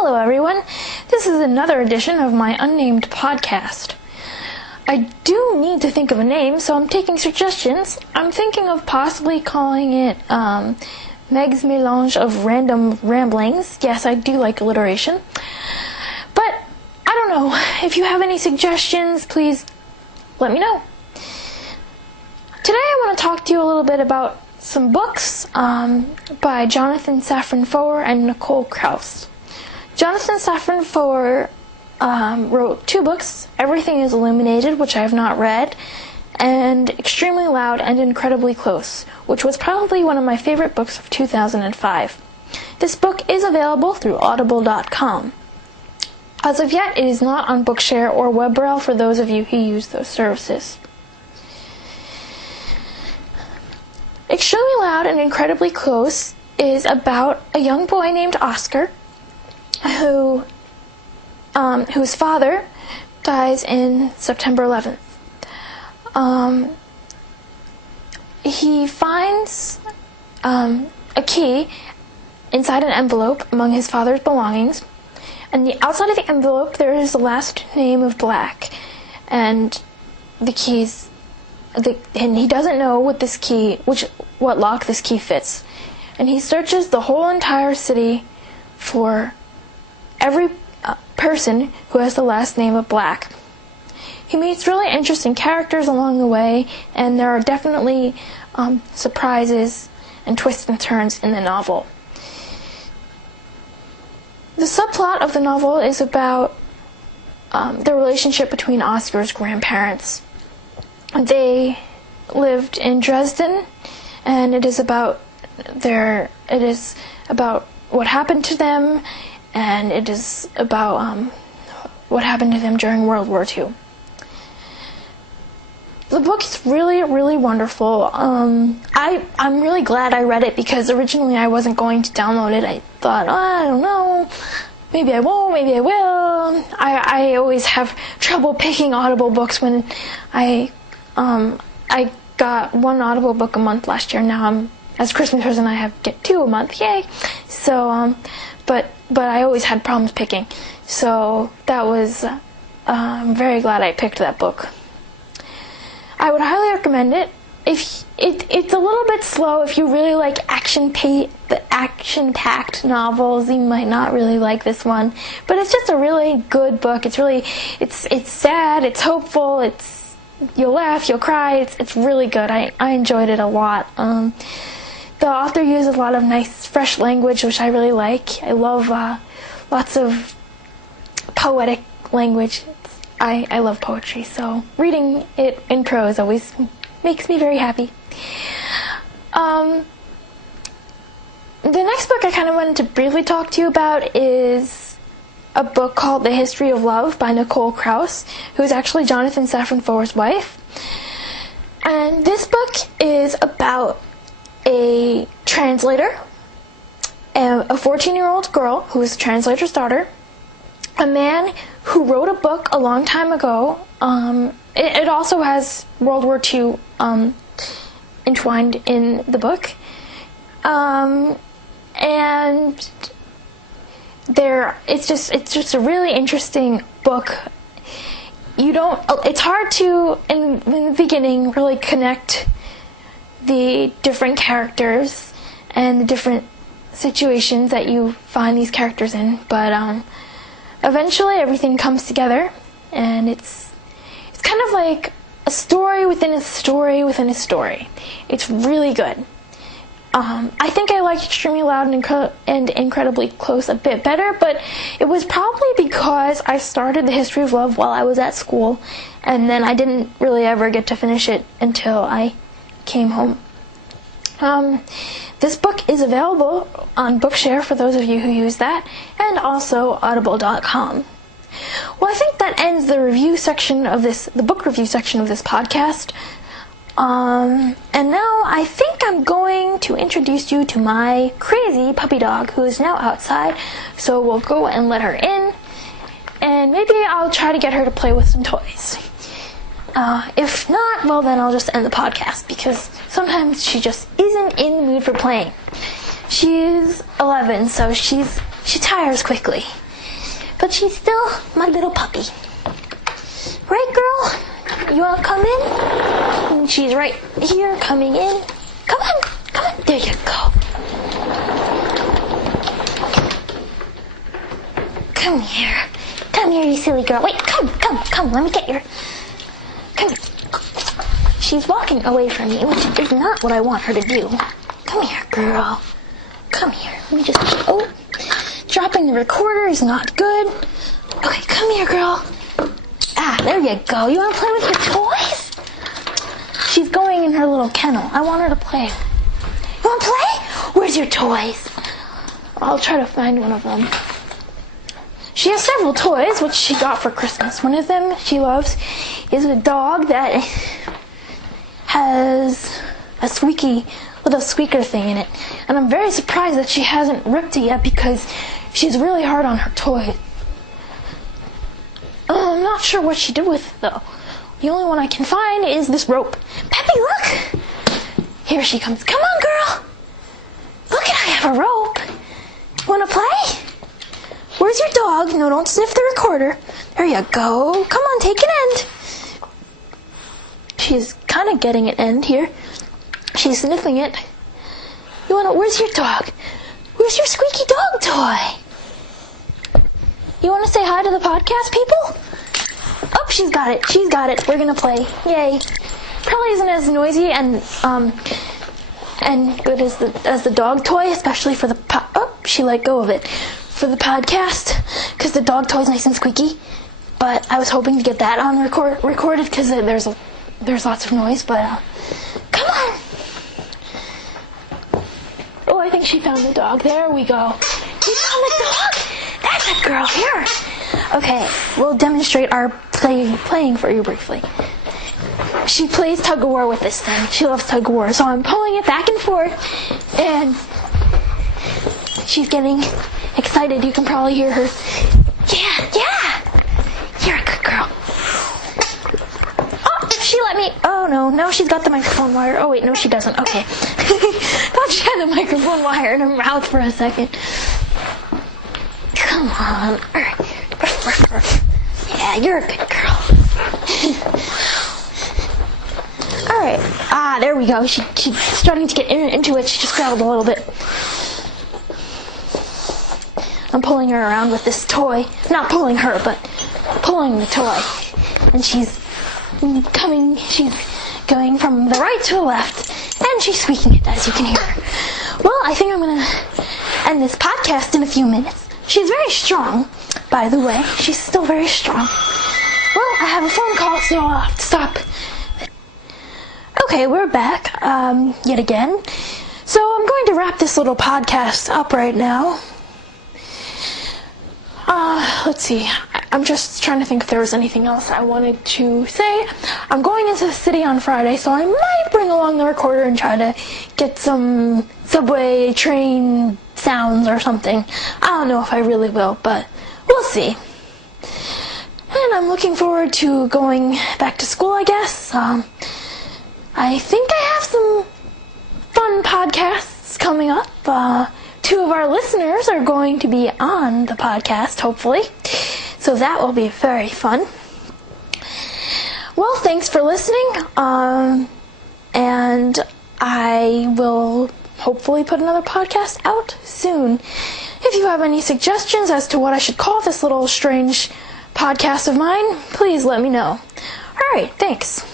Hello everyone, this is another edition of my unnamed podcast. I do need to think of a name, so I'm taking suggestions. I'm thinking of possibly calling it Meg's Melange of Random Ramblings. Yes, I do like alliteration. But I don't know, if you have any suggestions, please let me know. Today I want to talk to you a little bit about some books by Jonathan Safran Foer and Nicole Krauss. Jonathan Safran Foer wrote two books, Everything is Illuminated, which I have not read, and Extremely Loud and Incredibly Close, which was probably one of my favorite books of 2005. This book is available through audible.com. As of yet, it is not on Bookshare or WebRel for those of you who use those services. Extremely Loud and Incredibly Close is about a young boy named Oscar whose father dies in September 11th. He finds a key inside an envelope among his father's belongings, and outside of the envelope there is the last name of Black, and the keys. And he doesn't know what lock this key fits. And he searches the whole entire city for every person who has the last name of Black. He meets really interesting characters along the way, and there are definitely surprises and twists and turns in the novel. The subplot of the novel is about the relationship between Oscar's grandparents. They lived in Dresden, and it is about what happened to them, and it is about what happened to them during World War II. The book is really, really wonderful. I'm really glad I read it, because originally I wasn't going to download it. I thought, I don't know, maybe I won't, maybe I will. I always have trouble picking Audible books when I got one Audible book a month last year. Now as a Christmas present, I get two a month. Yay! So, but I always had problems picking. So that was, I'm very glad I picked that book. I would highly recommend it. It's a little bit slow. If you really like action-packed novels, you might not really like this one. But it's just a really good book. It's sad. It's hopeful. You'll laugh, you'll cry. It's really good. I enjoyed it a lot. The author uses a lot of nice, fresh language, which I really like. I love lots of poetic language. I love poetry, so reading it in prose always makes me very happy. The next book I kind of wanted to briefly talk to you about is a book called The History of Love by Nicole Krauss, who is actually Jonathan Safran Foer's wife. And this book is about a translator, a 14-year-old girl who is the translator's daughter, a man who wrote a book a long time ago. It also has World War II entwined in the book. And it's just a really interesting book. It's hard to, in the beginning, really connect the different characters and the different situations that you find these characters in, but eventually everything comes together, and it's kind of like a story within a story within a story. It's really good. I think I liked Extremely Loud and Incredibly Close a bit better, but it was probably because I started The History of Love while I was at school, and then I didn't really ever get to finish it until I came home. This book is available on Bookshare for those of you who use that, and also audible.com. Well, I think that ends the book review section of this podcast. And now I think I'm going to introduce you to my crazy puppy dog, who is now outside. So we'll go and let her in, and maybe I'll try to get her to play with some toys. If not, well, then I'll just end the podcast, because sometimes she just isn't in the mood for playing. She's 11, so she tires quickly. but she's still my little puppy. Right, girl? You want to come in? And she's right here, coming in. Come on, come on. There you go. Come here. Come here, you silly girl. Wait, come. Let me get your... Come here. She's walking away from me, which is not what I want her to do. Come here, girl. Come here. Let me just... Oh, dropping the recorder is not good. Okay, come here, girl. Ah, there you go. You want to play with your toys? She's going in her little kennel. I want her to play. You want to play? Where's your toys? I'll try to find one of them. She has several toys, which she got for Christmas. One of them she loves is a dog that has a little squeaker thing in it. And I'm very surprised that she hasn't ripped it yet because she's really hard on her toys. I'm not sure what she did with it, though. The only one I can find is this rope. Peppy, look! Here she comes. Come on, girl! Look, I have a rope. Want to play? Where's your dog? No, don't sniff the recorder. There you go. Come on, take an end. She's kind of getting an end here. She's sniffing it. Where's your dog? Where's your squeaky dog toy? You want to say hi to the podcast, people? Oh, she's got it. We're going to play. Yay. Probably isn't as noisy and good as the dog toy, especially for the she let go of it. For the podcast, because the dog toy is nice and squeaky. But I was hoping to get that on recorded because there's lots of noise. But come on! Oh, I think she found the dog. There we go. We found the dog. That's a girl here. Okay, we'll demonstrate our playing for you briefly. She plays tug of war with this thing. She loves tug of war, so I'm pulling it back and forth, and she's getting excited. You can probably hear her. Yeah. You're a good girl. Oh, she let me. Oh no, now she's got the microphone wire. Oh wait, no, she doesn't. Okay. Thought she had the microphone wire in her mouth for a second. Come on. Yeah, you're a good girl. Alright. Ah, there we go. She's starting to get into it. She just growled a little bit. I'm pulling her around with this toy. Not pulling her, but pulling the toy. And she's going from the right to the left. And she's squeaking it, as you can hear. Well, I think I'm going to end this podcast in a few minutes. She's very strong, by the way. She's still very strong. Well, I have a phone call, so I'll have to stop. Okay, we're back, yet again. So I'm going to wrap this little podcast up right now. Let's see. I'm just trying to think if there was anything else I wanted to say. I'm going into the city on Friday, so I might bring along the recorder and try to get some subway, train sounds or something. I don't know if I really will, but we'll see. And I'm looking forward to going back to school, I guess. I think I have some fun podcasts coming up. 2 of our listeners are going to be on the podcast, hopefully. So that will be very fun. Well, thanks for listening. And I will hopefully put another podcast out soon. If you have any suggestions as to what I should call this little strange podcast of mine, please let me know. Alright, thanks.